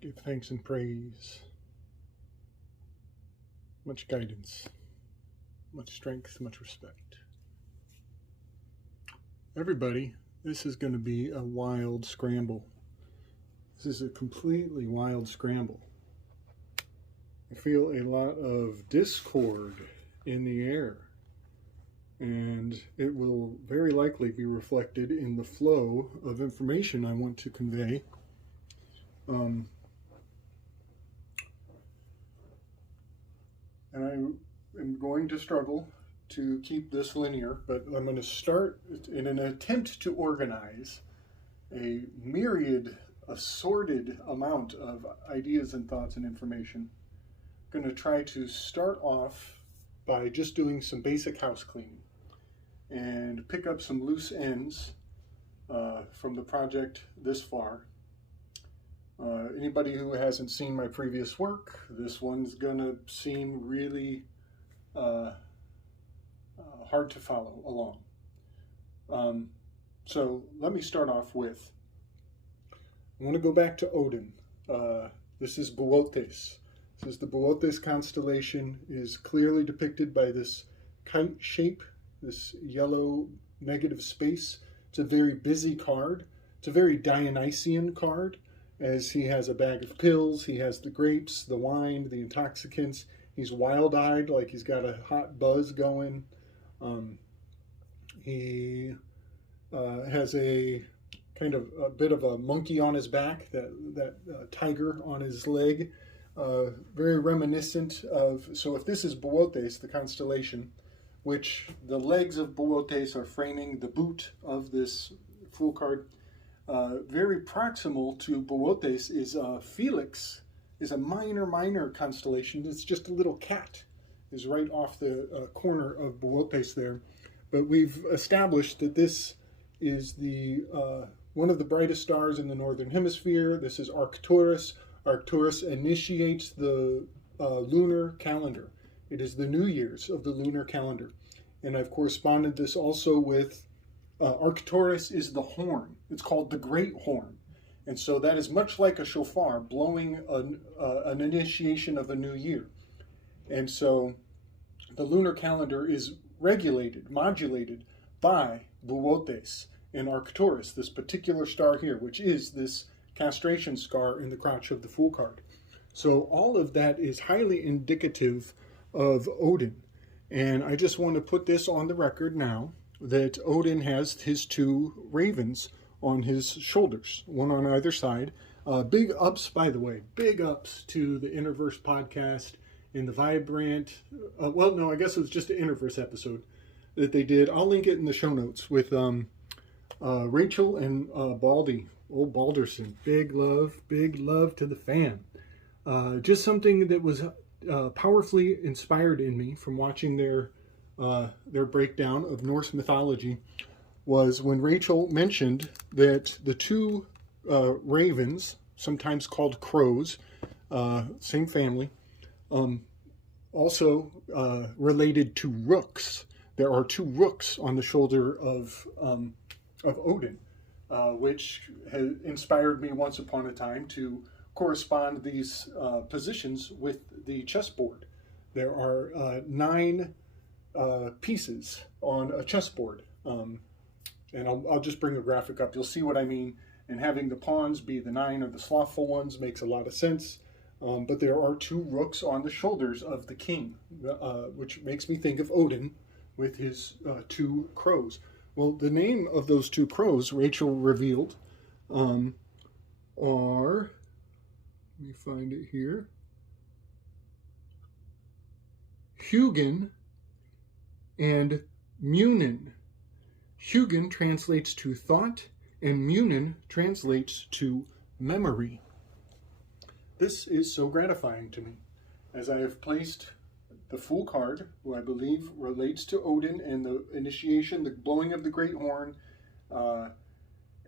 Give thanks and praise, much guidance, much strength, much respect. Everybody, this is going to be a wild scramble. This is a completely wild scramble. I feel a lot of discord in the air, and it will very likely be reflected in the flow of information I want to convey. And I am going to struggle to keep this linear, but I'm going to start in an attempt to organize a myriad, assorted amount of ideas and thoughts and information. I'm going to try to start off by just doing some basic house cleaning and pick up some loose ends from the project this far. Anybody who hasn't seen my previous work, this one's gonna seem really hard to follow along. So let me start off with, I want to go back to Odin. This is Boötes. This is the Boötes constellation. It is clearly depicted by this kite shape, this yellow negative space. It's a very busy card. It's a very Dionysian card, as he has a bag of pills, he has the grapes, the wine, the intoxicants. He's wild-eyed, like he's got a hot buzz going. He has a kind of a bit of a monkey on his back, that tiger on his leg. Very reminiscent of, so if this is Boötes, the constellation, which the legs of Boötes are framing the boot of this Fool card, very proximal to Boötes is Felix, is a minor constellation. It's just a little cat, is right off the corner of Boötes there. But we've established that this is the one of the brightest stars in the northern hemisphere. This is Arcturus. Arcturus initiates the lunar calendar. It is the New Year's of the lunar calendar. And I've corresponded this also with Arcturus is the horn. It's called the Great Horn. And so that is much like a shofar blowing an initiation of a new year. And so the lunar calendar is regulated, modulated by Boötes and Arcturus, this particular star here, which is this castration scar in the crotch of the Fool card. So all of that is highly indicative of Odin. And I just want to put this on the record now, that Odin has his two ravens on his shoulders, one on either side. Big ups, by the way, big ups to the Interverse podcast and the Vibrant, well, no, I guess it was just an Interverse episode that they did. I'll link it in the show notes with Rachel and Baldy, old Balderson. Big love to the fan. Just something that was powerfully inspired in me from watching their breakdown of Norse mythology was when Rachel mentioned that the two ravens, sometimes called crows, same family, also related to rooks. There are two rooks on the shoulder of Odin, which has inspired me once upon a time to correspond these positions with the chessboard. There are 9 pieces on a chessboard, and I'll just bring a graphic up. You'll see what I mean. And having the pawns be the 9 or the slothful ones makes a lot of sense. But there are 2 rooks on the shoulders of the king, which makes me think of Odin with his 2 crows. Well, the name of those 2 crows, Rachel revealed, are, let me find it here, Hugin and Munin. Hugin translates to thought, and Munin translates to memory. This is so gratifying to me, as I have placed the Fool card, who I believe relates to Odin and the initiation, the blowing of the Great Horn,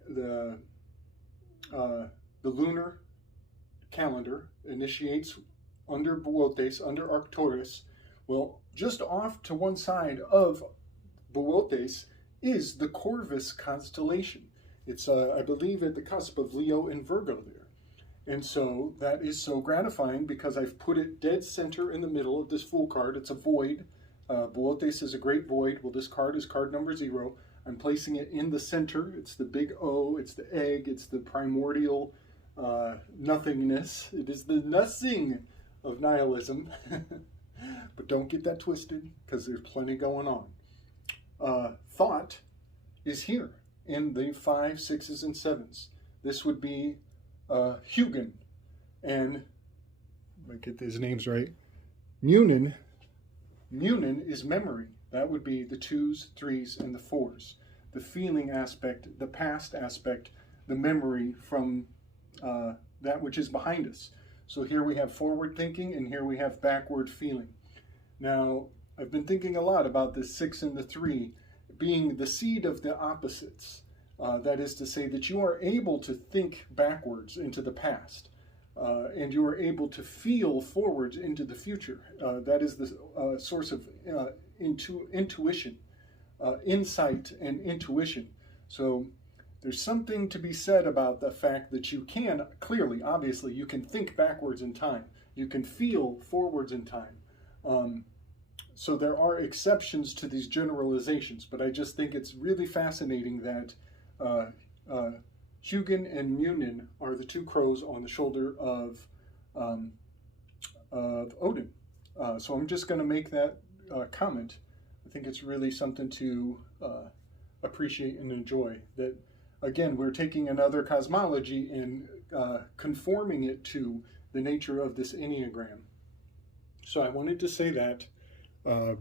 the lunar calendar initiates under Boötes, under Arcturus. Well, just off to one side of Boötes is the Corvus constellation. It's, I believe, at the cusp of Leo and Virgo there. And so that is so gratifying because I've put it dead center in the middle of this Fool card. It's a void. Boetes is a great void. Well, this card is card number 0. I'm placing it in the center. It's the big O. It's the egg. It's the primordial nothingness. It is the nothing of nihilism. But don't get that twisted because there's plenty going on. Thought is here in the 5, 6s, and 7s. This would be Hugin, and if I get these names right, Munin is memory. That would be the 2s, 3s, and the 4s. The feeling aspect, the past aspect, the memory from that which is behind us. So here we have forward thinking, and here we have backward feeling. Now, I've been thinking a lot about this 6 and the 3 being the seed of the opposites. That is to say that you are able to think backwards into the past, and you are able to feel forwards into the future. That is the source of intuition, insight and intuition. So there's something to be said about the fact that you can, clearly, obviously, you can think backwards in time. You can feel forwards in time. So there are exceptions to these generalizations, but I just think it's really fascinating that Hugin and Munin are the 2 crows on the shoulder of Odin. So I'm just going to make that comment. I think it's really something to appreciate and enjoy. That, again, we're taking another cosmology and conforming it to the nature of this Enneagram. So I wanted to say that.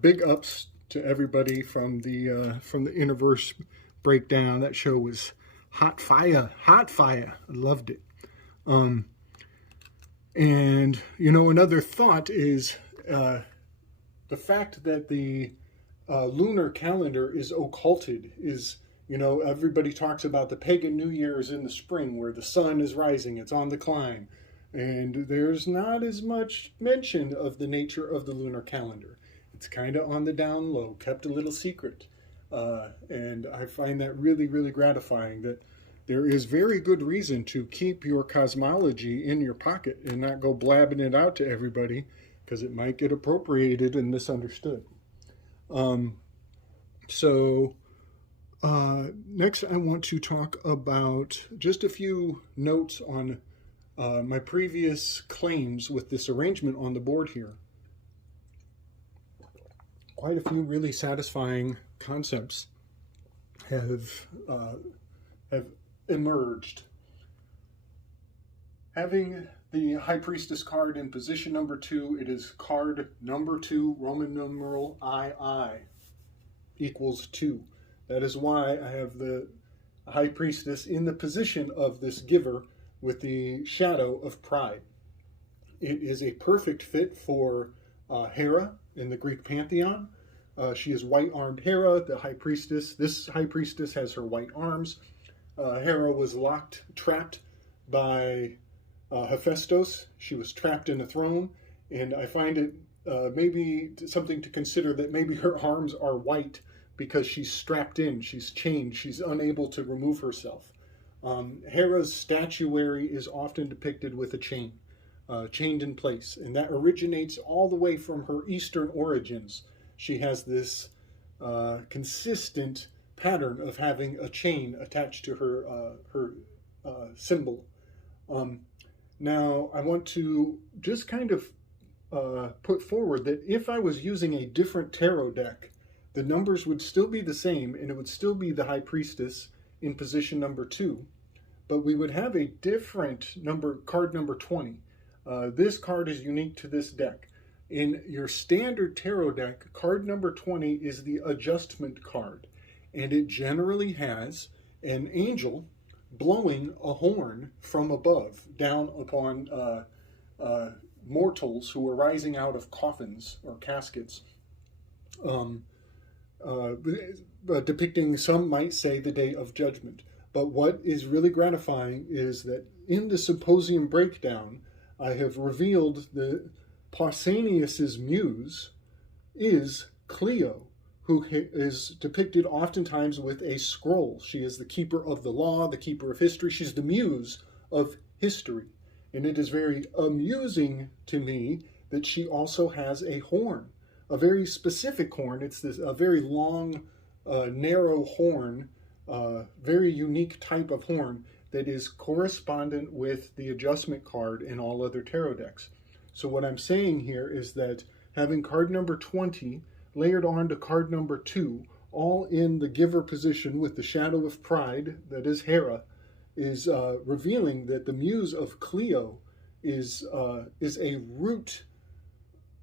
Big ups to everybody from the Interverse breakdown. That show was hot fire. I loved it. And another thought is the fact that the lunar calendar is occulted. Is, everybody talks about the pagan New Year's in the spring where the sun is rising, it's on the climb, and there's not as much mention of the nature of the lunar calendar. It's kind of on the down low, kept a little secret. And I find that really, really gratifying, that there is very good reason to keep your cosmology in your pocket and not go blabbing it out to everybody, because it might get appropriated and misunderstood. Next I want to talk about just a few notes on my previous claims with this arrangement on the board here. Quite a few really satisfying concepts have emerged. Having the High Priestess card in position number 2, it is card number 2, Roman numeral II, equals 2. That is why I have the High Priestess in the position of this giver with the shadow of pride. It is a perfect fit for Hera in the Greek pantheon. She is white-armed Hera, the High Priestess. This High Priestess has her white arms. Hera was trapped by Hephaestus. She was trapped in a throne, and I find it maybe something to consider that maybe her arms are white because she's strapped in, she's chained, she's unable to remove herself. Hera's statuary is often depicted with a chain, chained in place, and that originates all the way from her Eastern origins. She has this consistent pattern of having a chain attached to her symbol. Now, I want to just kind of put forward that if I was using a different tarot deck, the numbers would still be the same, and it would still be the High Priestess in position number 2, but we would have a different number, card number 20. This card is unique to this deck. In your standard tarot deck, card number 20 is the adjustment card, and it generally has an angel blowing a horn from above down upon mortals who are rising out of coffins or caskets, depicting, some might say, the Day of Judgment. But what is really gratifying is that in the symposium breakdown, I have revealed that Pausanias's muse is Clio, who is depicted oftentimes with a scroll. She is the keeper of the law, the keeper of history. She's the muse of history. And it is very amusing to me that she also has a horn, a very specific horn. It's a very long, narrow horn, very unique type of horn that is correspondent with the adjustment card in all other tarot decks. So what I'm saying here is that having card number 20 layered onto card number 2, all in the giver position with the shadow of pride, that is Hera, is revealing that the muse of Cleo is a root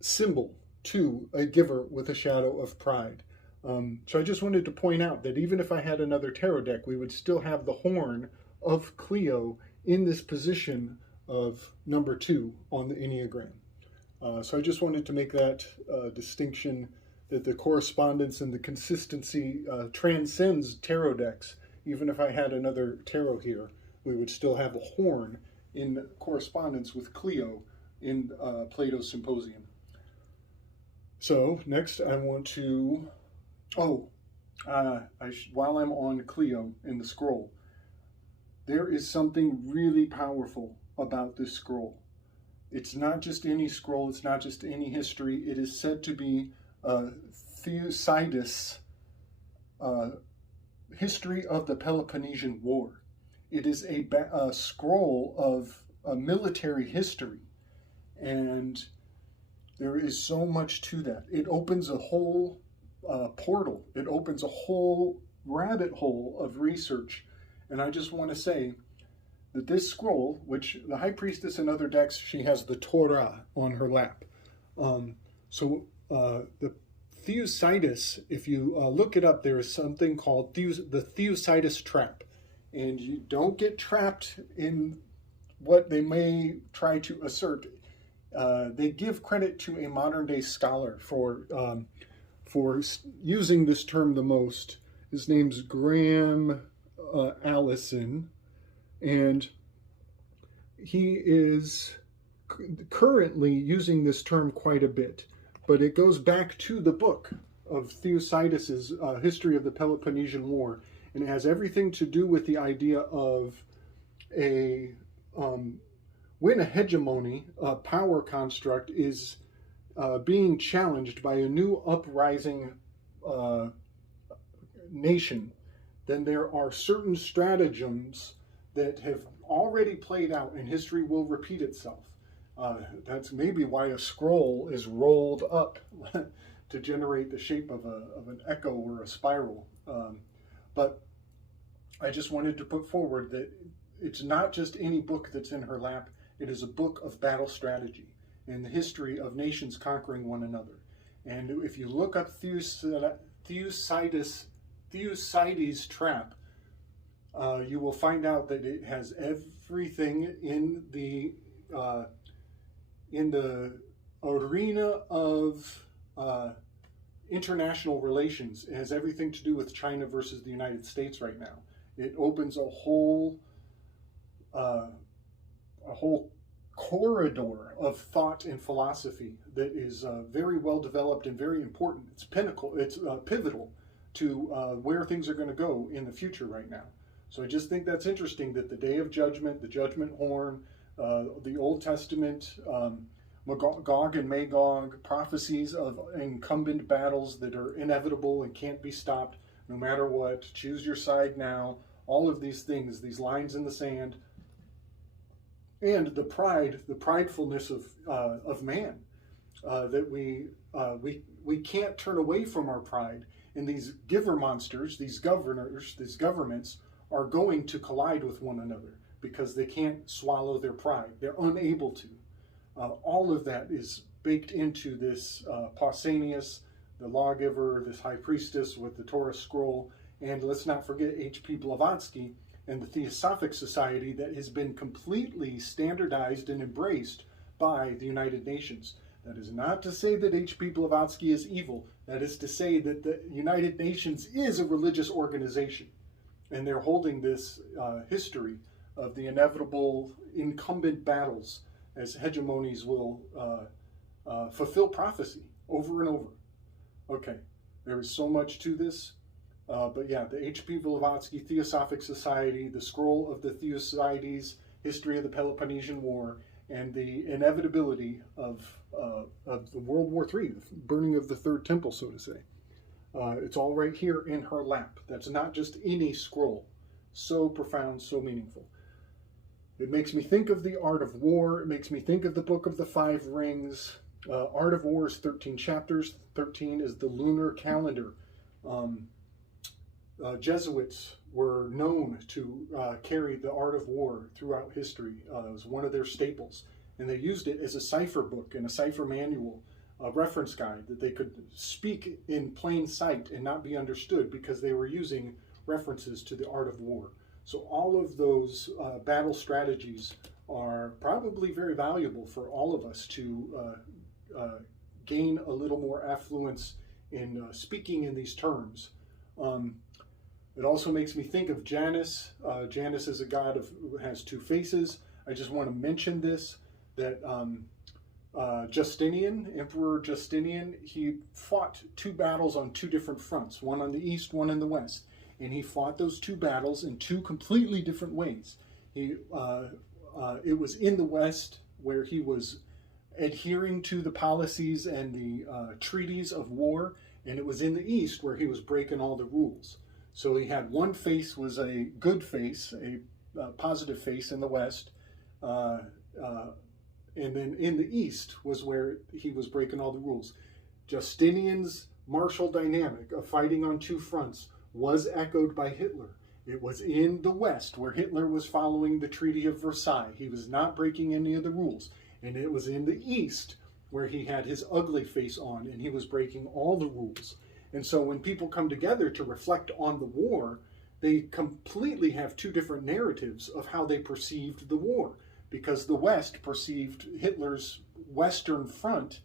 symbol to a giver with a shadow of pride. So I just wanted to point out that even if I had another tarot deck, we would still have the horn of Cleo in this position of number 2 on the Enneagram. So I just wanted to make that distinction, that the correspondence and the consistency transcends tarot decks. Even if I had another tarot here, we would still have a horn in correspondence with Cleo in Plato's Symposium. So next I want to, while I'm on Cleo in the scroll, there is something really powerful about this scroll. It's not just any scroll, it's not just any history. It is said to be Thucydides' history of the Peloponnesian War. It is a scroll of military history, and there is so much to that. It opens a whole portal. It opens a whole rabbit hole of research. And I just want to say that this scroll, which the High Priestess and other decks, she has the Torah on her lap. The Thucydides, if you look it up, there is something called the Thucydides trap. And you don't get trapped in what they may try to assert. They give credit to a modern day scholar for using this term the most. His name's Graham Allison, and he is currently using this term quite a bit, but it goes back to the book of Thucydides' history of the Peloponnesian War, and it has everything to do with the idea of when a hegemony, a power construct, is being challenged by a new uprising nation, then there are certain stratagems that have already played out and history will repeat itself. That's maybe why a scroll is rolled up to generate the shape of an echo or a spiral. But I just wanted to put forward that it's not just any book that's in her lap. It is a book of battle strategy and the history of nations conquering one another. And if you look up Thucydides' trap, you will find out that it has everything in the arena of international relations. It has everything to do with China versus the United States right now. It opens a whole corridor of thought and philosophy that is very well developed and very important. It's pivotal to where things are going to go in the future right now. So I just think that's interesting that the Day of Judgment, the Judgment Horn, the Old Testament, Gog and Magog, prophecies of incumbent battles that are inevitable and can't be stopped no matter what, choose your side now, all of these things, these lines in the sand, and the pridefulness of man, that we can't turn away from our pride, and these giver monsters, these governors, these governments are going to collide with one another because they can't swallow their pride. They're unable to. All of that is baked into this Pausanias, the lawgiver, this High Priestess with the Torah scroll, and let's not forget H.P. Blavatsky and the Theosophic Society that has been completely standardized and embraced by the United Nations. That is not to say that H.P. Blavatsky is evil. That is to say that the United Nations is a religious organization, and they're holding this history of the inevitable incumbent battles as hegemonies will fulfill prophecy over and over. Okay, there is so much to this. But yeah, the H.P. Blavatsky Theosophic Society, the scroll of the Thucydides, history of the Peloponnesian War, and the inevitability of the World War III, the burning of the Third Temple, so to say. It's all right here in her lap. That's not just any scroll. So profound, so meaningful. It makes me think of the Art of War. It makes me think of the Book of the Five Rings. Art of War is 13 chapters. 13 is the lunar calendar. Jesuits were known to carry the Art of War throughout history. It was one of their staples. And they used it as a cipher book and a cipher manual, a reference guide that they could speak in plain sight and not be understood because they were using references to the Art of War. So all of those battle strategies are probably very valuable for all of us to gain a little more affluence in speaking in these terms. It also makes me think of Janus. Janus is a god who has two faces. I just want to mention this, that Justinian, Emperor Justinian, he fought two battles on two different fronts, one on the east, one in the west. And he fought those two battles in two completely different ways. It was in the west where he was adhering to the policies and the treaties of war, and it was in the east where he was breaking all the rules. So he had one face was a good face, a positive face in the west, and then in the east was where he was breaking all the rules. Justinian's martial dynamic of fighting on two fronts was echoed by Hitler. It was in the west where Hitler was following the Treaty of Versailles. He was not breaking any of the rules. And it was in the east where he had his ugly face on and he was breaking all the rules. And so when people come together to reflect on the war, they completely have two different narratives of how they perceived the war, because the West perceived Hitler's Western front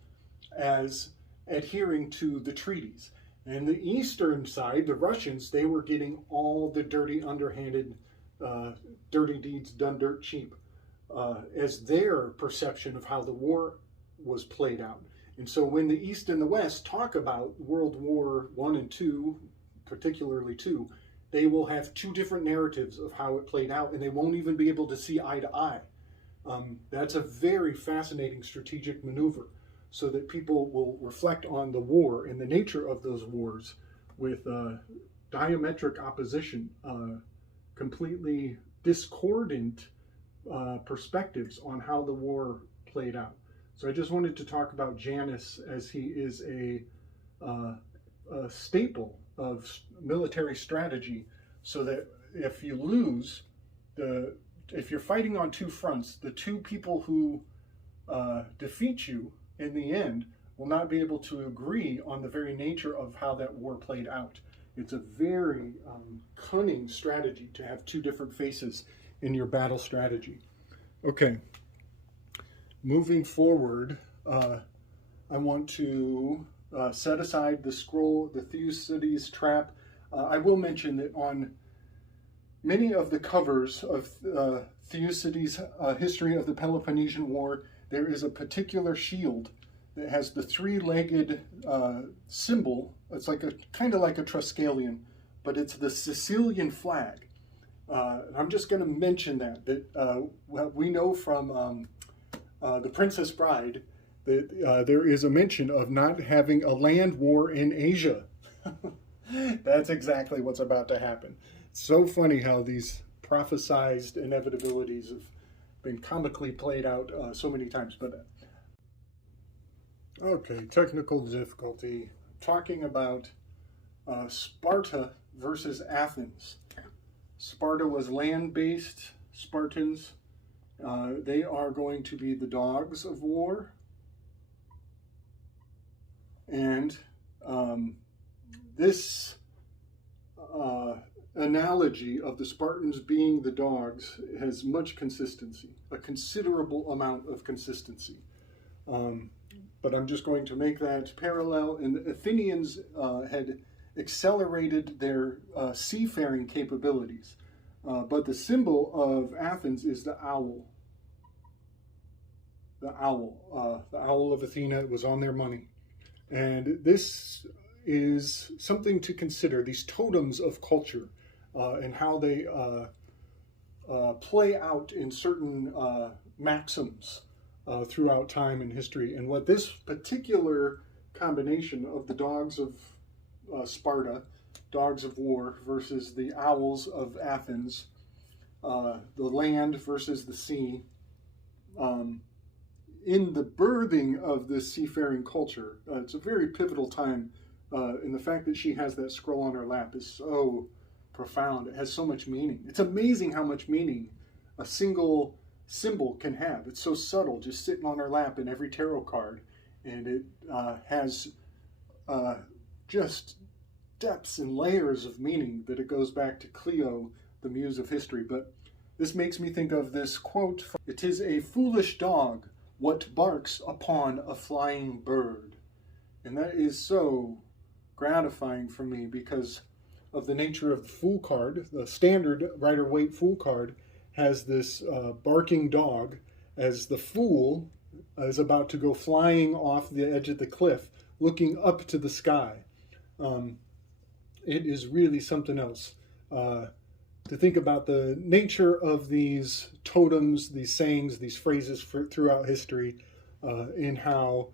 as adhering to the treaties. And the eastern side, the Russians, they were getting all the dirty, underhanded, dirty deeds done dirt cheap as their perception of how the war was played out. And so when the East and the West talk about World War I and II, particularly II, they will have two different narratives of how it played out, and they won't even be able to see eye to eye. That's a very fascinating strategic maneuver, so that people will reflect on the war and the nature of those wars with diametric opposition, completely discordant perspectives on how the war played out. So I just wanted to talk about Janus, as he is a staple of military strategy, so that if you lose, if you're fighting on two fronts, the two people who defeat you in the end will not be able to agree on the very nature of how that war played out. It's a very cunning strategy to have two different faces in your battle strategy. Okay, moving forward, I want to set aside the scroll, the Thucydides trap. I will mention that on many of the covers of Thucydides' History of the Peloponnesian War, there is a particular shield that has the three-legged symbol. It's like kind of like a Triskelion, but it's the Sicilian flag. I'm just going to mention that we know from The Princess Bride that there is a mention of not having a land war in Asia. That's exactly what's about to happen. It's so funny how these prophesized inevitabilities have been comically played out so many times. But okay, technical difficulty. Talking about Sparta versus Athens. Sparta was land-based Spartans. They are going to be the dogs of war. And this analogy of the Spartans being the dogs has much consistency, a considerable amount of consistency. But I'm just going to make that parallel. And the Athenians had accelerated their seafaring capabilities. But the symbol of Athens is the owl. The owl of Athena was on their money. And this is something to consider, these totems of culture and how they play out in certain maxims throughout time and history. And what this particular combination of the dogs of Sparta, dogs of war, versus the owls of Athens, the land versus the sea, in the birthing of this seafaring culture, it's a very pivotal time. And the fact that she has that scroll on her lap is so profound. It has so much meaning. It's amazing how much meaning a single symbol can have. It's so subtle, just sitting on her lap in every tarot card. And it has just depths and layers of meaning that it goes back to Clio, the muse of history. But this makes me think of this quote: "It is a foolish dog what barks upon a flying bird." And that is so gratifying for me because of the nature of the Fool card. The standard Rider-Waite Fool card has this barking dog as the Fool is about to go flying off the edge of the cliff, looking up to the sky. It is really something else to think about the nature of these totems, these sayings, these phrases throughout history, and how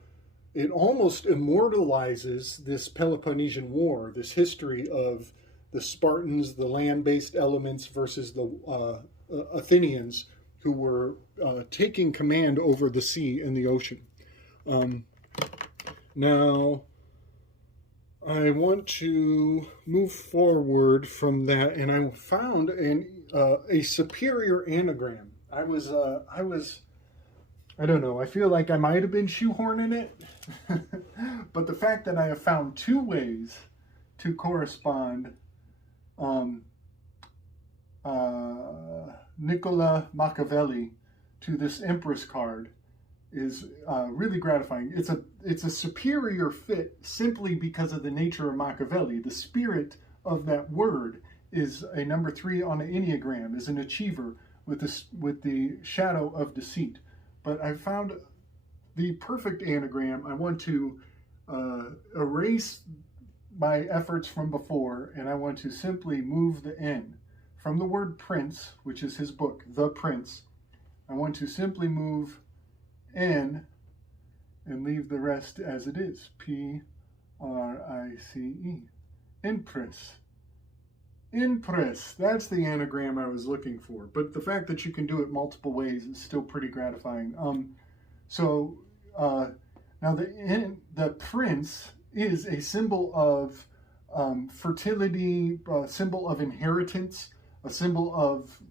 it almost immortalizes this Peloponnesian War, this history of the Spartans, the land-based elements, versus the Athenians, who were taking command over the sea and the ocean. Now, I want to move forward from that, and I found a superior anagram. I don't know, I feel like I might have been shoehorning it, but the fact that I have found two ways to correspond Niccolo Machiavelli to this Empress card is really gratifying. It's a superior fit simply because of the nature of Machiavelli. The spirit of that word is a number 3 on the Enneagram, is an achiever with the shadow of deceit. But I found the perfect anagram. I want to erase my efforts from before, and I want to simply move the N from the word prince, which is his book, The Prince. I want to simply move N and leave the rest as it is. Price. Impress. Impress. That's the anagram I was looking for. But the fact that you can do it multiple ways is still pretty gratifying. Now the prince is a symbol of fertility, a symbol of inheritance, a symbol of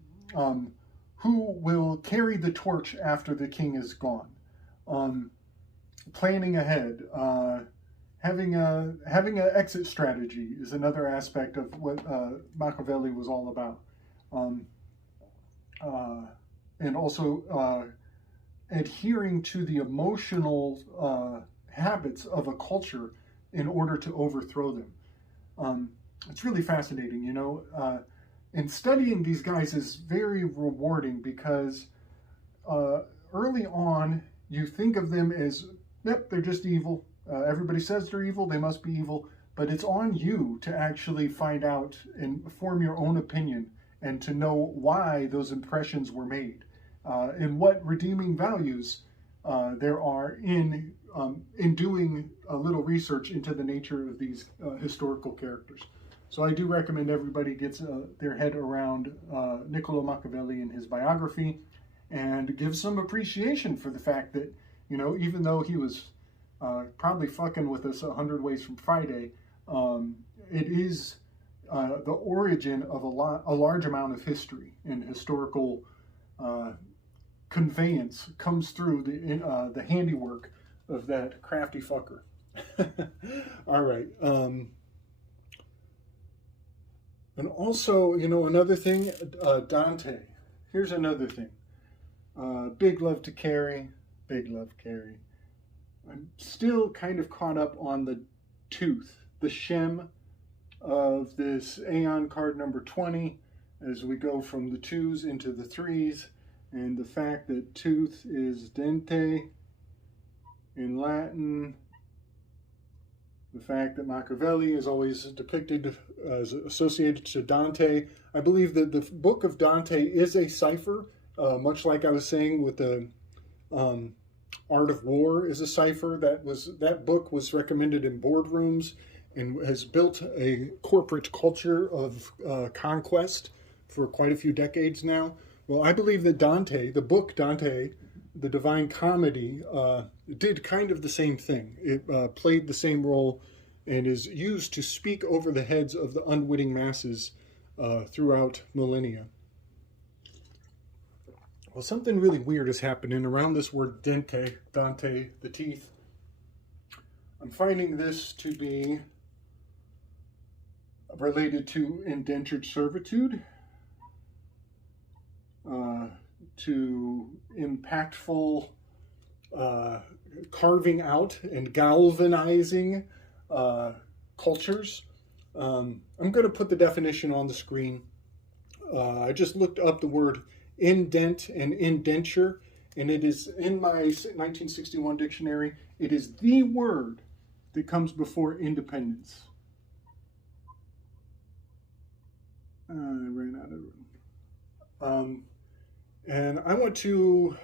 who will carry the torch after the king is gone. Planning ahead, having an exit strategy is another aspect of what Machiavelli was all about. And also adhering to the emotional habits of a culture in order to overthrow them. It's really fascinating, you know. And studying these guys is very rewarding because early on you think of them as, yep, they're just evil. Everybody says they're evil, they must be evil. But it's on you to actually find out and form your own opinion and to know why those impressions were made and what redeeming values there are in doing a little research into the nature of these historical characters. So I do recommend everybody gets their head around Niccolo Machiavelli and his biography and give some appreciation for the fact that, you know, even though he was probably fucking with us 100 ways from Friday, it is the origin of a large amount of history and historical conveyance comes through the handiwork of that crafty fucker. All right. And also, you know, another thing, Dante. Here's another thing. Big love to Carrie. Big love, Carrie. I'm still kind of caught up on the tooth, the shem of this Aeon card number 20 as we go from the 2s into the 3s, and the fact that tooth is dente in Latin, The fact that Machiavelli is always depicted as associated to Dante. I believe that the book of Dante is a cipher, much like I was saying with the Art of War is a cipher. That book was recommended in boardrooms and has built a corporate culture of conquest for quite a few decades now. Well, I believe that Dante, the book Dante, the Divine Comedy, did kind of the same thing. It played the same role and is used to speak over the heads of the unwitting masses throughout millennia. Well, something really weird is happening around this word Dante, the teeth. I'm finding this to be related to indentured servitude, to impactful carving out and galvanizing cultures. I'm going to put the definition on the screen. I just looked up the word indent and indenture, and it is in my 1961 dictionary. It is the word that comes before independence. I ran out of room. And I want to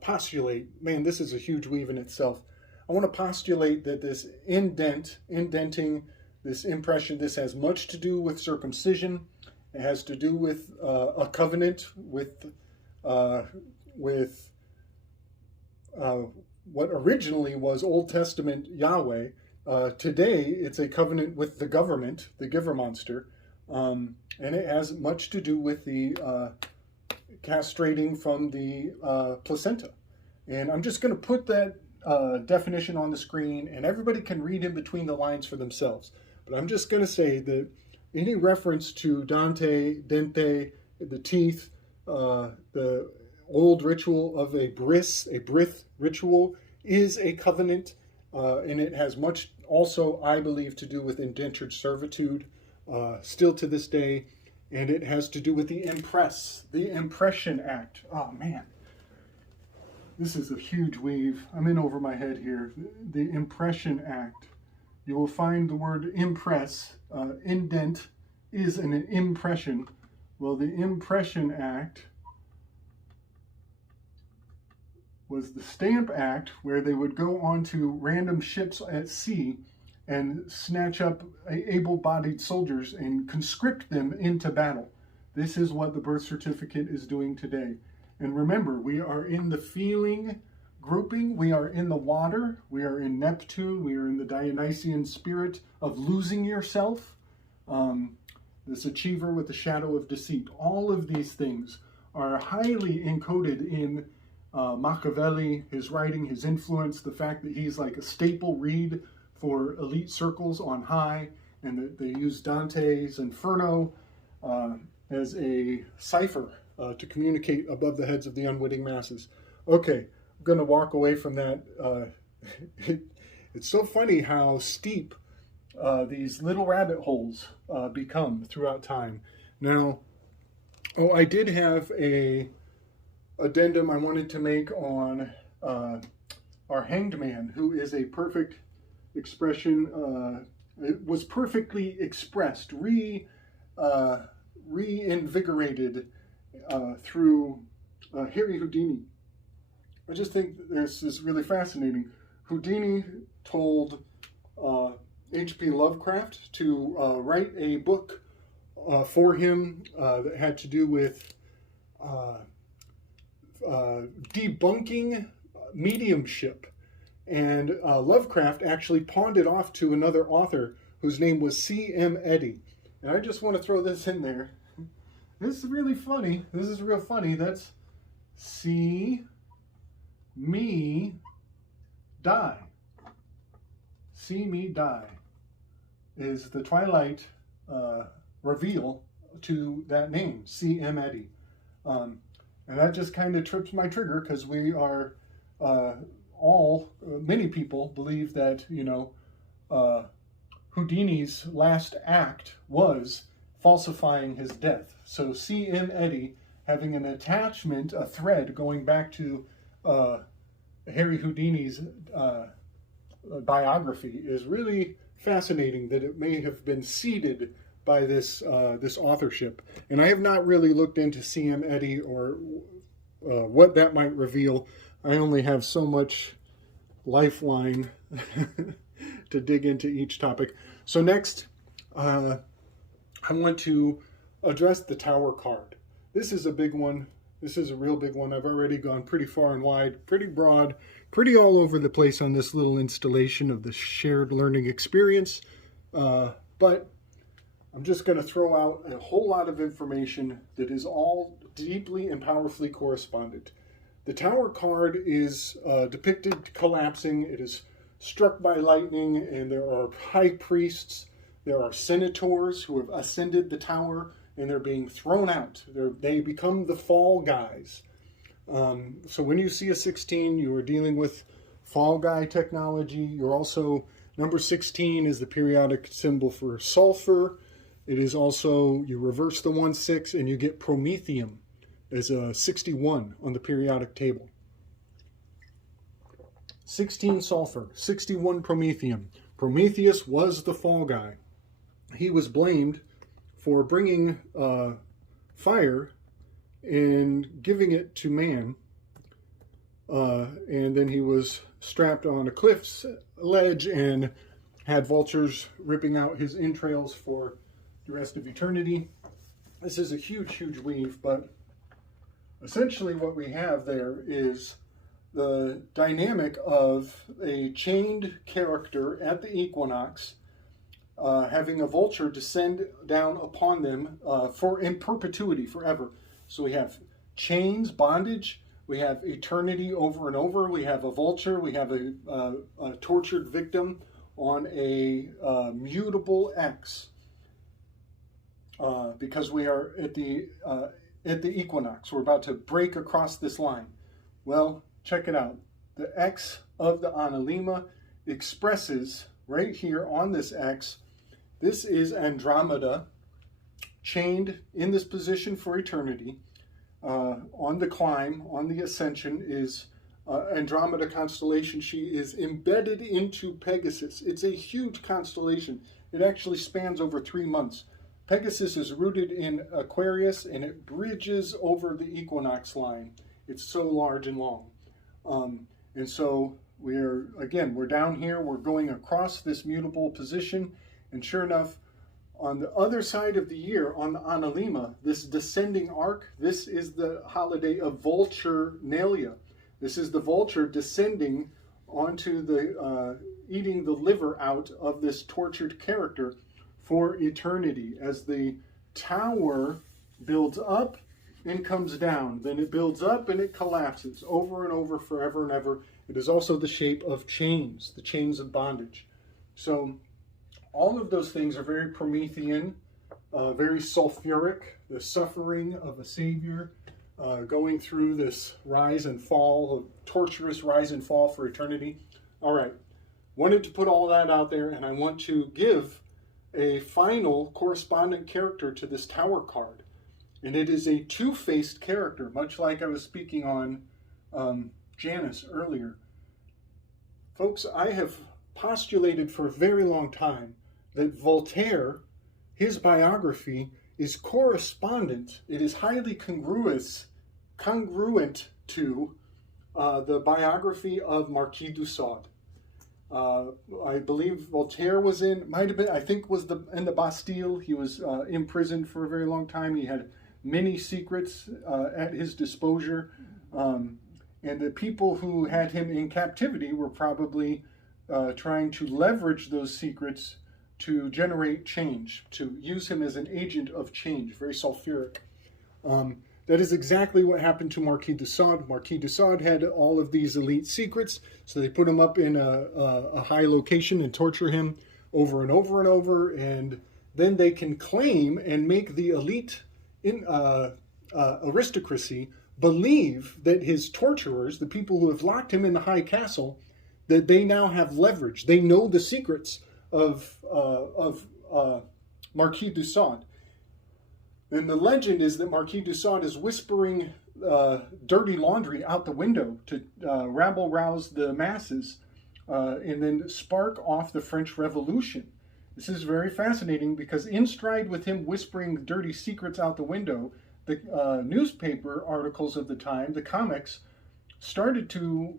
postulate, man, this is a huge weave in itself. I want to postulate that this indenting, this impression, this has much to do with circumcision. It has to do with a covenant with what originally was Old Testament Yahweh. Today, it's a covenant with the government, the giver monster, and it has much to do with the castrating from the placenta. And I'm just going to put that definition on the screen, and everybody can read in between the lines for themselves. But I'm just going to say that any reference to Dante, the teeth, the old ritual of a brith ritual is a covenant, and it has much also, I believe, to do with indentured servitude, still to this day, and it has to do with the Impression Act. Oh man, this is a huge weave. I'm in over my head here. The Impression Act. You will find the word impress, indent is an impression. Well, the Impression Act was the Stamp Act, where they would go onto random ships at sea and snatch up able-bodied soldiers and conscript them into battle. This is what the birth certificate is doing today. And remember, we are in the feeling grouping, we are in the water, we are in Neptune, we are in the Dionysian spirit of losing yourself, this achiever with the shadow of deceit. All of these things are highly encoded in Machiavelli, his writing, his influence, the fact that he's like a staple read for elite circles on high, and that they use Dante's Inferno as a cipher to communicate above the heads of the unwitting masses. Okay, I'm going to walk away from that. It's so funny how steep these little rabbit holes become throughout time. Now, I did have a addendum I wanted to make on our hanged man, who is a perfect expression. It was perfectly expressed, reinvigorated through Harry Houdini. I just think this is really fascinating. Houdini told H.P. Lovecraft to write a book for him that had to do with debunking mediumship. And Lovecraft actually pawned it off to another author whose name was C.M. Eddy. And I just want to throw this in there. This is really funny. This is real funny. That's See Me Die. See Me Die is the Twilight reveal to that name, C.M. Eddy. And that just kind of trips my trigger, because we are many people believe that, Houdini's last act was falsifying his death. So C.M. Eddy, having an attachment, a thread going back to Harry Houdini's biography is really fascinating, that it may have been seeded by this authorship. And I have not really looked into C.M. Eddy or what that might reveal. I only have so much lifeline to dig into each topic. So next, I want to address the Tower card. This is a big one. This is a real big one. I've already gone pretty far and wide, pretty broad, pretty all over the place on this little installation of the shared learning experience. But I'm just going to throw out a whole lot of information that is all deeply and powerfully correspondent. The Tower card is depicted collapsing. It is struck by lightning, and there are high priests. There are senators who have ascended the tower, and they're being thrown out. They become the fall guys. So when you see a 16, you are dealing with fall guy technology. You're also, number 16 is the periodic symbol for sulfur. It is also, you reverse the 1-6 and you get promethium as a 61 on the periodic table. 16 sulfur, 61 promethium. Prometheus was the fall guy. He was blamed for bringing fire and giving it to man. And then he was strapped on a cliff's ledge and had vultures ripping out his entrails for the rest of eternity. This is a huge, huge weave, but essentially what we have there is the dynamic of a chained character at the equinox having a vulture descend down upon them in perpetuity, forever. So we have chains, bondage, we have eternity over and over, we have a vulture, we have a tortured victim on a mutable X. Because we are at the equinox. We're about to break across this line. Well, check it out. The X of the Analema expresses right here on this X. This is Andromeda, chained in this position for eternity. On the climb, on the ascension, is Andromeda constellation. She is embedded into Pegasus. It's a huge constellation. It actually spans over 3 months. Pegasus is rooted in Aquarius, and it bridges over the equinox line. It's so large and long. And so we're down here, we're going across this mutable position, and sure enough, on the other side of the year, on the Analema, this descending arc, this is the holiday of Vulturnalia. This is the vulture descending onto the, eating the liver out of this tortured character for eternity. As the tower builds up and comes down, then it builds up and it collapses over and over, forever and ever. It is also the shape of chains, the chains of bondage. So all of those things are very Promethean, very sulfuric, the suffering of a savior going through this rise and fall, a torturous rise and fall for eternity. All right, wanted to put all that out there, and I want to give a final correspondent character to this tower card. And it is a two-faced character, much like I was speaking on Janus earlier. Folks, I have postulated for a very long time that Voltaire, his biography, is correspondent. It is highly congruent to the biography of Marquis de Sade. I believe Voltaire was in the Bastille. He was imprisoned for a very long time. He had many secrets at his disposal. And the people who had him in captivity were probably trying to leverage those secrets to generate change, to use him as an agent of change, very sulfuric. That is exactly what happened to Marquis de Sade. Marquis de Sade had all of these elite secrets, so they put him up in a high location and torture him over and over and over, and then they can claim and make the elite aristocracy believe that his torturers, the people who have locked him in the high castle, that they now have leverage. They know the secrets of Marquis de Sade. And the legend is that Marquis de Sade is whispering dirty laundry out the window to rabble-rouse the masses and then spark off the French Revolution. This is very fascinating because in stride with him whispering dirty secrets out the window, the newspaper articles of the time, the comics, started to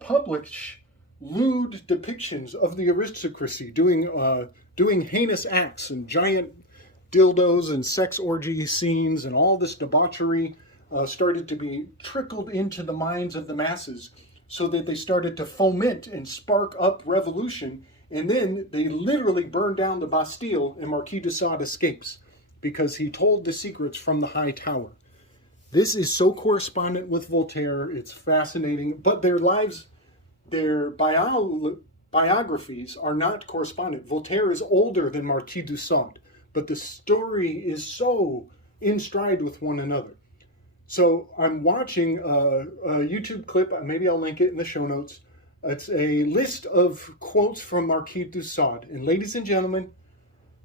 publish lewd depictions of the aristocracy doing heinous acts and giant dildos and sex orgy scenes, and all this debauchery started to be trickled into the minds of the masses, so that they started to foment and spark up revolution. And then they literally burned down the Bastille, and Marquis de Sade escapes because he told the secrets from the high tower. This is so correspondent with Voltaire. It's fascinating. But their lives, their biographies are not correspondent. Voltaire is older than Marquis de Sade, but the story is so in stride with one another. So I'm watching a YouTube clip. Maybe I'll link it in the show notes. It's a list of quotes from Marquis de Sade. And ladies and gentlemen,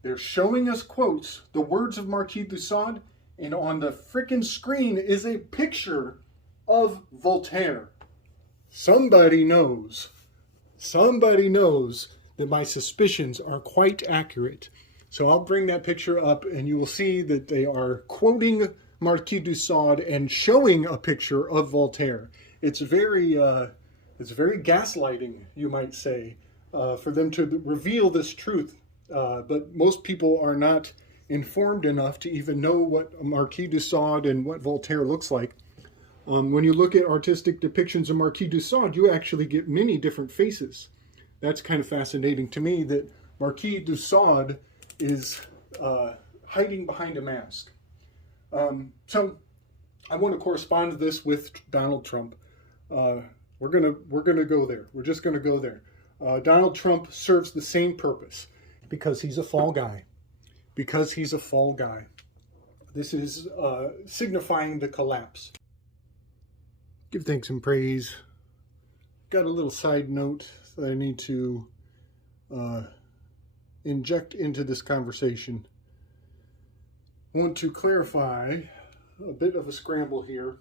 they're showing us quotes, the words of Marquis de Sade, and on the frickin' screen is a picture of Voltaire. Somebody knows that my suspicions are quite accurate. So I'll bring that picture up, and you will see that they are quoting Marquis de Sade and showing a picture of Voltaire. It's very gaslighting, you might say, for them to reveal this truth. But most people are not informed enough to even know what Marquis de Sade and what Voltaire looks like. When you look at artistic depictions of Marquis de Sade, you actually get many different faces. That's kind of fascinating to me, that Marquis de Sade is hiding behind a mask. So I want to correspond to this with Donald Trump. We're gonna go there. We're just gonna go there. Donald Trump serves the same purpose because he's a fall guy. Because he's a fall guy. This is signifying the collapse. Give thanks and praise. Got a little side note that I need to inject into this conversation. I want to clarify a bit of a scramble here.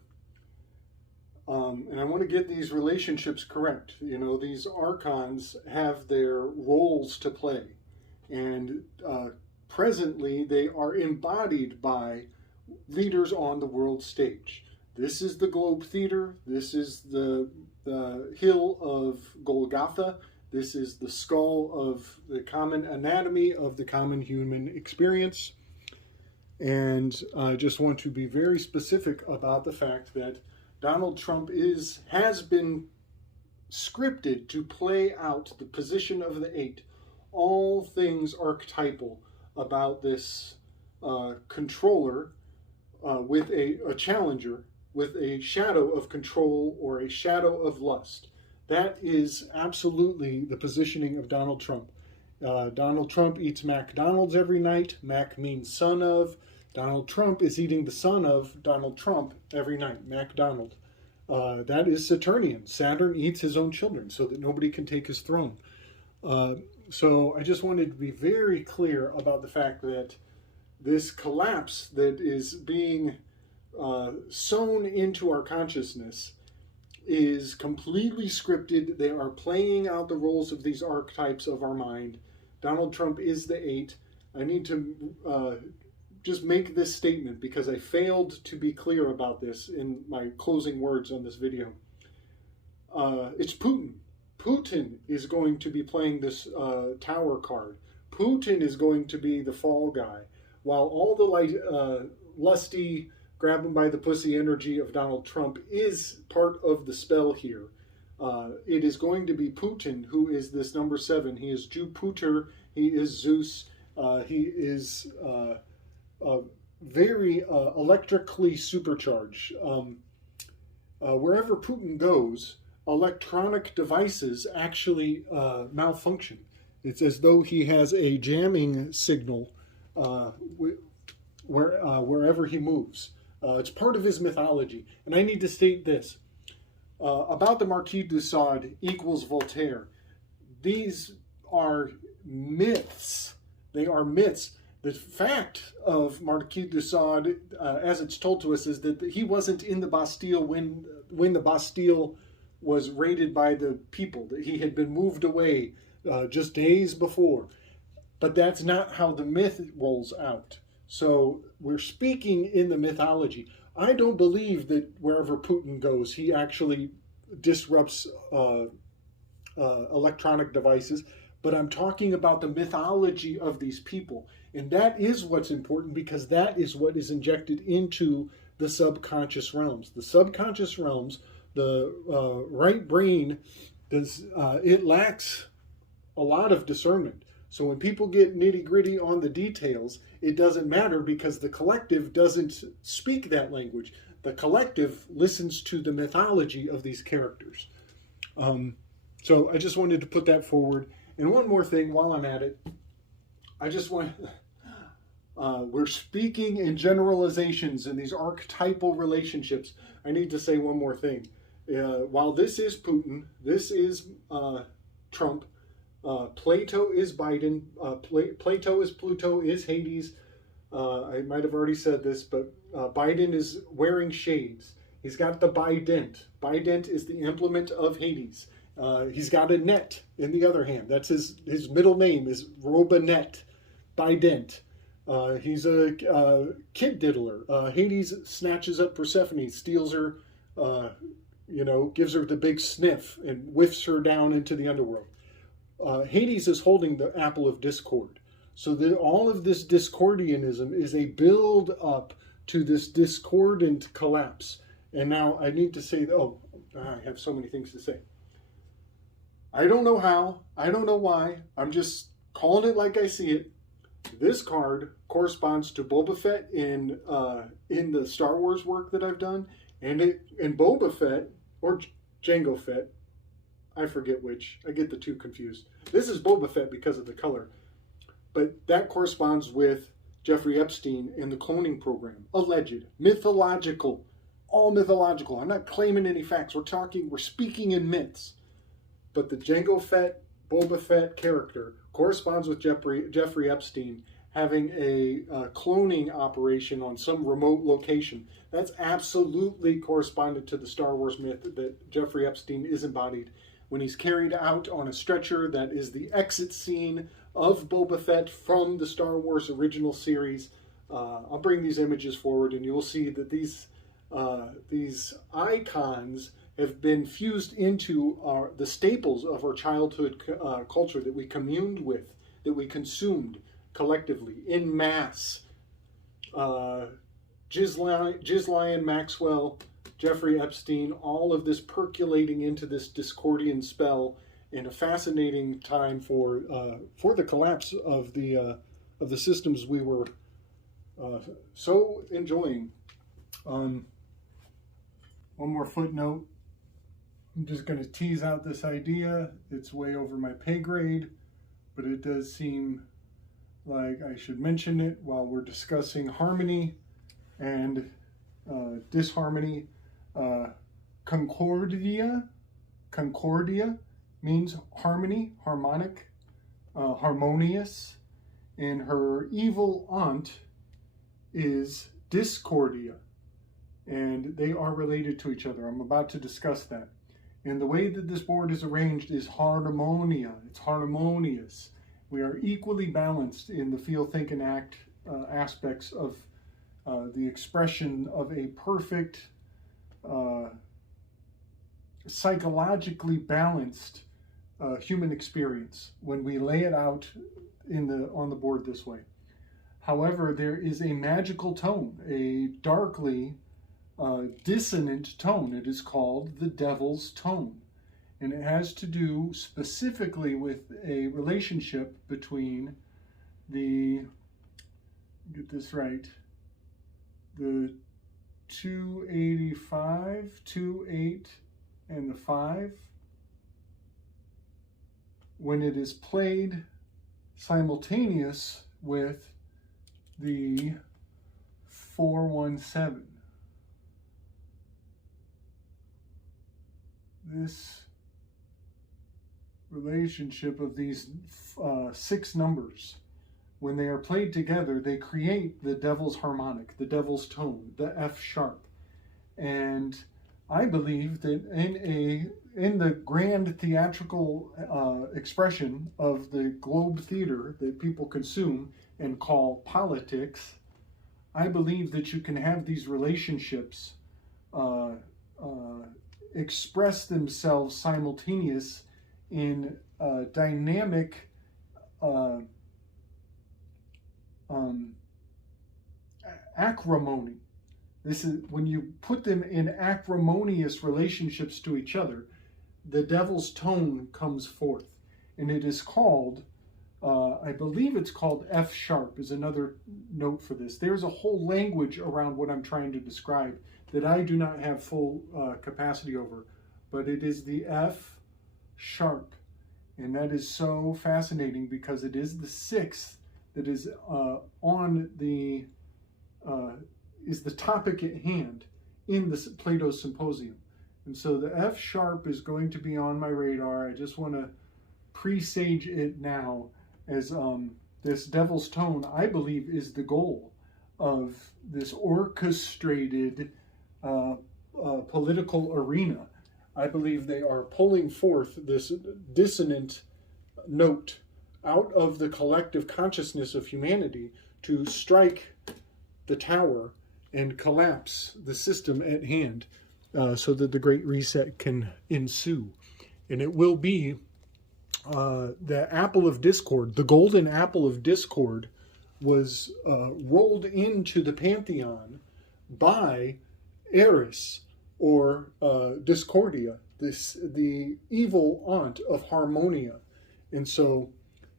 And I want to get these relationships correct. You know, these archons have their roles to play. And presently, they are embodied by leaders on the world stage. This is the Globe Theater. This is the hill of Golgotha. This is the skull of the common anatomy of the common human experience. And I just want to be very specific about the fact that Donald Trump has been scripted to play out the position of the eight. All things archetypal about this controller with a challenger, with a shadow of control or a shadow of lust. That is absolutely the positioning of Donald Trump. Donald Trump eats McDonald's every night. Mac means son of. Donald Trump is eating the son of Donald Trump every night, MacDonald. That is Saturnian. Saturn eats his own children so that nobody can take his throne. So I just wanted to be very clear about the fact that this collapse that is being sewn into our consciousness is completely scripted. They are playing out the roles of these archetypes of our mind. Donald Trump is the eight. I need to just make this statement because I failed to be clear about this in my closing words on this video. It's Putin. Putin is going to be playing this tower card. Putin is going to be the fall guy, while all the lusty, grab him by the pussy energy of Donald Trump is part of the spell here. It is going to be Putin who is this number 7. He is Jupiter. He is Zeus. He is very electrically supercharged. Wherever Putin goes, electronic devices actually malfunction. It's as though he has a jamming signal wherever he moves. It's part of his mythology. And I need to state this. About the Marquis de Sade equals Voltaire. These are myths. They are myths. The fact of Marquis de Sade, as it's told to us, is that he wasn't in the Bastille when the Bastille was raided by the people, that he had been moved away just days before. But that's not how the myth rolls out. So we're speaking in the mythology. I don't believe that wherever Putin goes, he actually disrupts electronic devices, but I'm talking about the mythology of these people. And that is what's important, because that is what is injected into the subconscious realms. The subconscious realms, the right brain, it lacks a lot of discernment. So when people get nitty gritty on the details, it doesn't matter, because the collective doesn't speak that language. The collective listens to the mythology of these characters. So I just wanted to put that forward. And one more thing while I'm at it, I just want, we're speaking in generalizations in these archetypal relationships. I need to say one more thing. While this is Putin, this is Trump, Plato is Biden, Plato is Pluto, is Hades. I might have already said this, but Biden is wearing shades. He's got the bident. Bident is the implement of Hades. He's got a net in the other hand. That's his middle name is Robinet, Bident. He's a kid diddler. Hades snatches up Persephone, steals her, gives her the big sniff and whiffs her down into the underworld. Hades is holding the apple of discord. So all of this Discordianism is a build up to this discordant collapse. And now I need to say, I have so many things to say. I don't know how, I don't know why, I'm just calling it like I see it. This card corresponds to Boba Fett in the Star Wars work that I've done, and in Boba Fett, or Jango Fett, I forget which, I get the two confused. This is Boba Fett because of the color, but that corresponds with Jeffrey Epstein in the cloning program. Alleged, mythological, all mythological. I'm not claiming any facts, we're speaking in myths. But the Jango Fett, Boba Fett character corresponds with Jeffrey Epstein having a cloning operation on some remote location. That's absolutely corresponded to the Star Wars myth that Jeffrey Epstein is embodied when he's carried out on a stretcher. That is the exit scene of Boba Fett from the Star Wars original series. I'll bring these images forward and you'll see that these icons have been fused into the staples of our childhood culture that we communed with, that we consumed collectively, in mass. Ghislaine Maxwell, Jeffrey Epstein, all of this percolating into this Discordian spell in a fascinating time for the collapse of the systems we were so enjoying. One more footnote. I'm just going to tease out this idea. It's way over my pay grade, but it does seem like I should mention it while we're discussing harmony and disharmony. Concordia means harmony, harmonic, harmonious, and her evil aunt is Discordia, and they are related to each other. I'm about to discuss that. And the way that this board is arranged is harmonia. It's harmonious. We are equally balanced in the feel, think, and act aspects of the expression of a perfect, psychologically balanced human experience when we lay it out on the board this way. However, there is a magical tone, a darkly dissonant tone. It is called the devil's tone. And it has to do specifically with a relationship between get this right, the 285, 28, and the 5. When it is played simultaneous with the 417. This relationship of these 6 numbers, when they are played together, they create the devil's harmonic, the devil's tone, the F sharp. And I believe that in the grand theatrical expression of the globe theater that people consume and call politics, I believe that you can have these relationships uh, express themselves simultaneous in dynamic uh, um, acrimony. This is when you put them in acrimonious relationships to each other, the devil's tone comes forth, and it is called, I believe it's called F sharp is another note for this. There's a whole language around what I'm trying to describe that I do not have full capacity over, but it is the F sharp, and that is so fascinating because it is the sixth that is on the is the topic at hand in the Plato's Symposium. And so the F sharp is going to be on my radar. I just want to presage it now as this devil's tone, I believe, is the goal of this orchestrated political arena. I believe they are pulling forth this dissonant note out of the collective consciousness of humanity to strike the tower and collapse the system at hand so that the Great Reset can ensue. And it will be the apple of discord, the golden apple of discord was rolled into the pantheon by Eris, or Discordia, the evil aunt of Harmonia. And so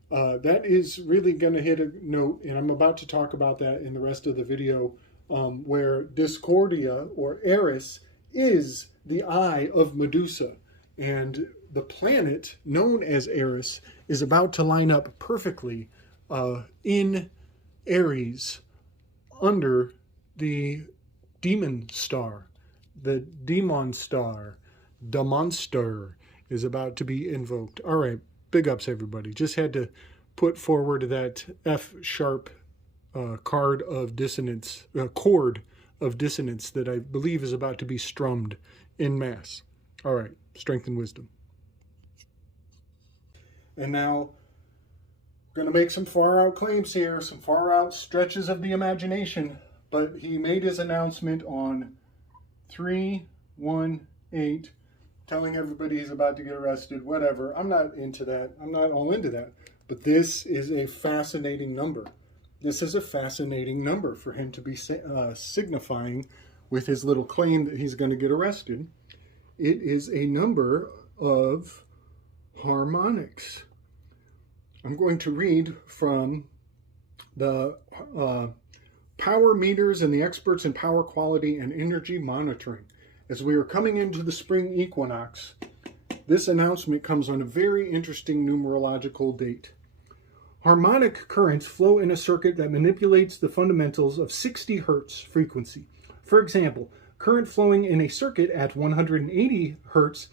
that is really going to hit a note, and I'm about to talk about that in the rest of the video, where Discordia, or Eris, is the eye of Medusa. And the planet known as Eris is about to line up perfectly in Aries under the demon star. The demon star, the monster, is about to be invoked. All right, big ups, everybody. Just had to put forward that F sharp chord of dissonance that I believe is about to be strummed in mass. All right, strength and wisdom. And now, I'm going to make some far out claims here, some far out stretches of the imagination, but he made his announcement on 3/1/8, telling everybody he's about to get arrested, whatever. I'm not into that. I'm not all into that. But this is a fascinating number. This is a fascinating number for him to be signifying with his little claim that he's going to get arrested. It is a number of harmonics. I'm going to read from the power meters and the experts in power quality and energy monitoring. As we are coming into the spring equinox, this announcement comes on a very interesting numerological date. Harmonic currents flow in a circuit that manipulates the fundamentals of 60 hertz frequency. For example, current flowing in a circuit at 180 hertz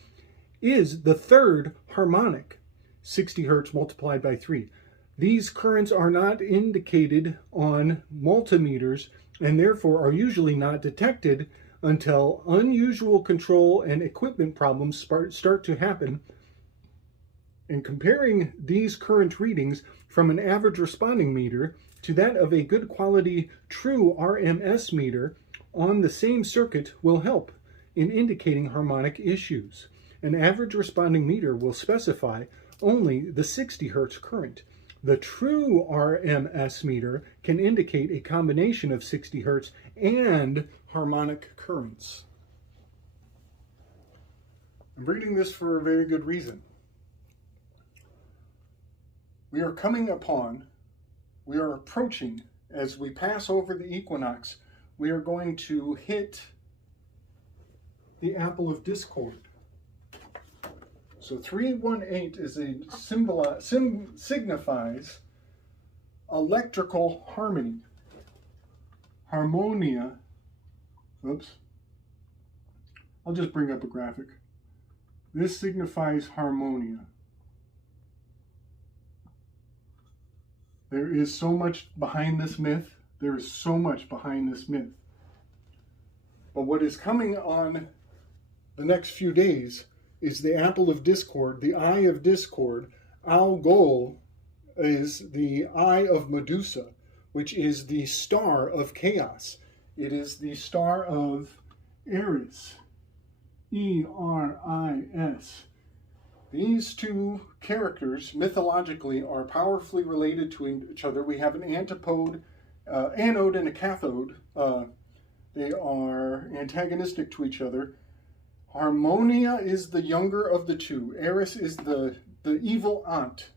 is the third harmonic, 60 hertz multiplied by 3. These currents are not indicated on multimeters and therefore are usually not detected until unusual control and equipment problems start to happen. And comparing these current readings from an average responding meter to that of a good quality true RMS meter on the same circuit will help in indicating harmonic issues. An average responding meter will specify only the 60 hertz current. The true RMS meter can indicate a combination of 60 hertz and harmonic currents. I'm reading this for a very good reason. We are approaching, as we pass over the equinox, we are going to hit the apple of discord. So 3/1/8 is signifies electrical harmony. Harmonia. Oops. I'll just bring up a graphic. This signifies harmonia. There is so much behind this myth. There is so much behind this myth. But what is coming on the next few days is the apple of discord, the eye of discord. Algol is the eye of Medusa, which is the star of chaos. It is the star of Eris, Eris. These two characters, mythologically, are powerfully related to each other. We have an antipode, anode and a cathode. They are antagonistic to each other. Harmonia is the younger of the two. Eris is the evil aunt.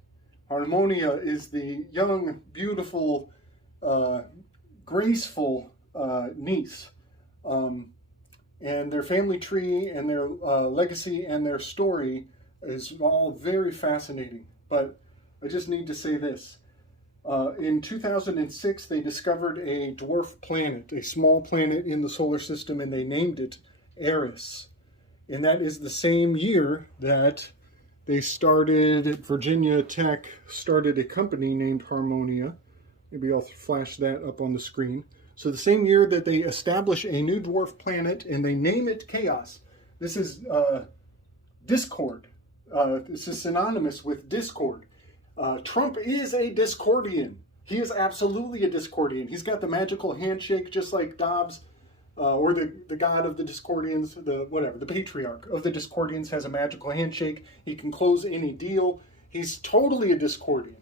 Harmonia is the young, beautiful, graceful niece. And their family tree and their legacy and their story is all very fascinating. But I just need to say this. In 2006, they discovered a dwarf planet, a small planet in the solar system, and they named it Eris. And that is the same year that they started, at Virginia Tech, started a company named Harmonia. Maybe I'll flash that up on the screen. So the same year that they establish a new dwarf planet and they name it Chaos. This is discord. This is synonymous with discord. Trump is a Discordian. He is absolutely a Discordian. He's got the magical handshake just like Dobbs, or the god of the Discordians, the patriarch of the Discordians has a magical handshake. He can close any deal. He's totally a Discordian.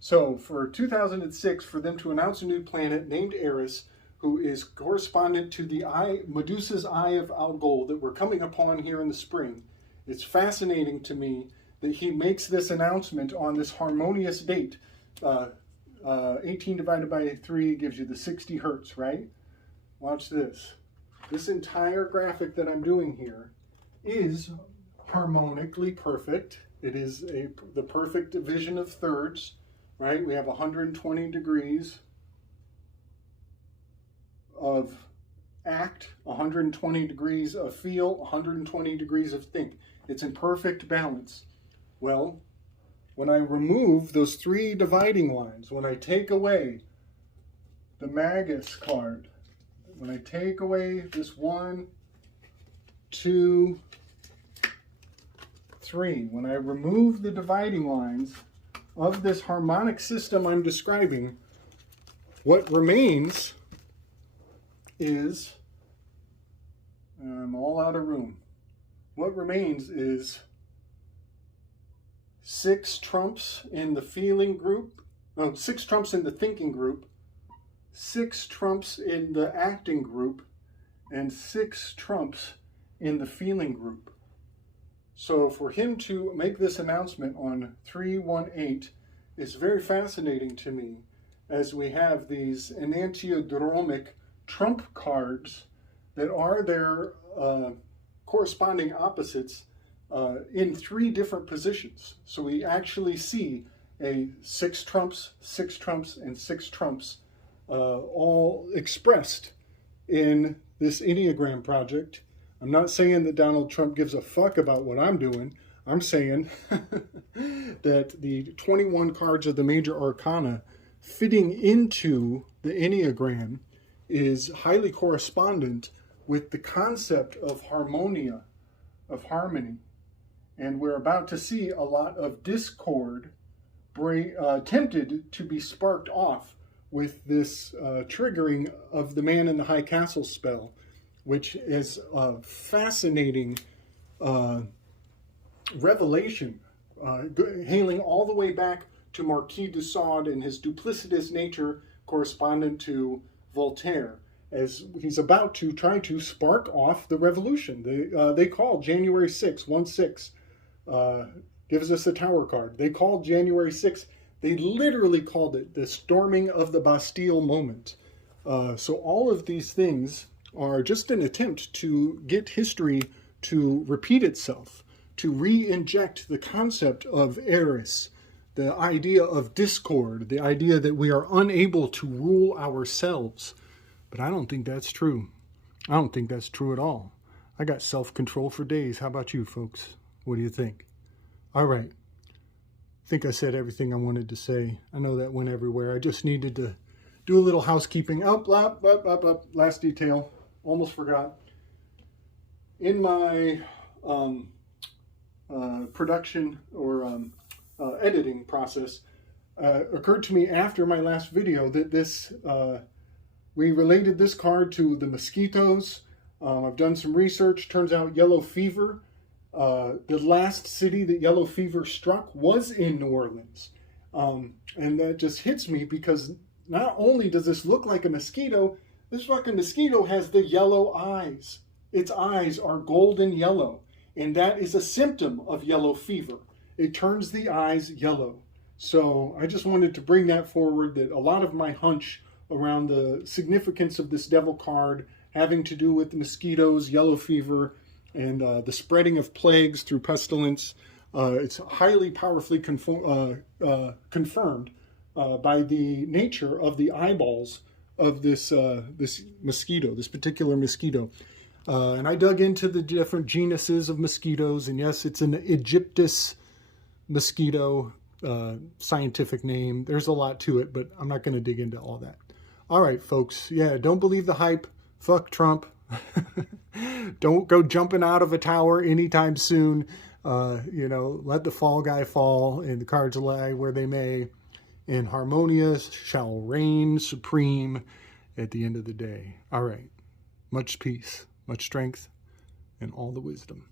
So for 2006, for them to announce a new planet named Eris, who is correspondent to the Medusa's Eye of Algol that we're coming upon here in the spring, it's fascinating to me that he makes this announcement on this harmonious date. 18 divided by 3 gives you the 60 hertz, right? Watch this. This entire graphic that I'm doing here is harmonically perfect. It is the perfect division of thirds, right? We have 120 degrees of act, 120 degrees of feel, 120 degrees of think. It's in perfect balance. Well, when I remove those three dividing lines, when I take away the Magus card, when I take away this 1, 2, 3, when I remove the dividing lines of this harmonic system I'm describing, what remains is, I'm all out of room. What remains is 6 trumps in the feeling group, 6 trumps in the thinking group, 6 trumps in the acting group, and 6 trumps in the feeling group. So for him to make this announcement on 318 is very fascinating to me, as we have these enantiodromic trump cards that are their corresponding opposites in 3 different positions. So we actually see a 6 trumps, 6 trumps, and 6 trumps all expressed in this Enneagram project. I'm not saying that Donald Trump gives a fuck about what I'm doing. I'm saying that the 21 cards of the major arcana fitting into the Enneagram is highly correspondent with the concept of harmonia, of harmony. And we're about to see a lot of discord tempted to be sparked off with this triggering of the Man in the High Castle spell, which is a fascinating revelation, hailing all the way back to Marquis de Sade and his duplicitous nature correspondent to Voltaire, as he's about to try to spark off the revolution. They call January 6th, 1-6, gives us a tower card. They called January 6th, they literally called it the storming of the Bastille moment. So all of these things are just an attempt to get history to repeat itself, to re-inject the concept of Eris, the idea of discord, the idea that we are unable to rule ourselves. But I don't think that's true. I don't think that's true at all. I got self-control for days. How about you, folks? What do you think? All right. I think I said everything I wanted to say. I know that went everywhere. I just needed to do a little housekeeping. Last detail. Almost forgot. in my production or editing process, occurred to me after my last video that this we related this card to the mosquitoes. I've done some research. Turns out yellow fever, the last city that yellow fever struck was in New Orleans. And that just hits me because not only does this look like a mosquito, this fucking mosquito has the yellow eyes. Its eyes are golden yellow, and that is a symptom of yellow fever. It turns the eyes yellow. So I just wanted to bring that forward, that a lot of my hunch around the significance of this devil card having to do with the mosquitoes, yellow fever, and the spreading of plagues through pestilence. It's highly powerfully confirmed by the nature of the eyeballs of this this mosquito, this particular mosquito. And I dug into the different genuses of mosquitoes, and yes, it's an Aegyptus mosquito, scientific name. There's a lot to it, but I'm not going to dig into all that. All right, folks. Yeah, don't believe the hype. Fuck Trump. Don't go jumping out of a tower anytime soon. You know, let the fall guy fall, and the cards lie where they may. And harmonious shall reign supreme at the end of the day. All right. Much peace, much strength, and all the wisdom.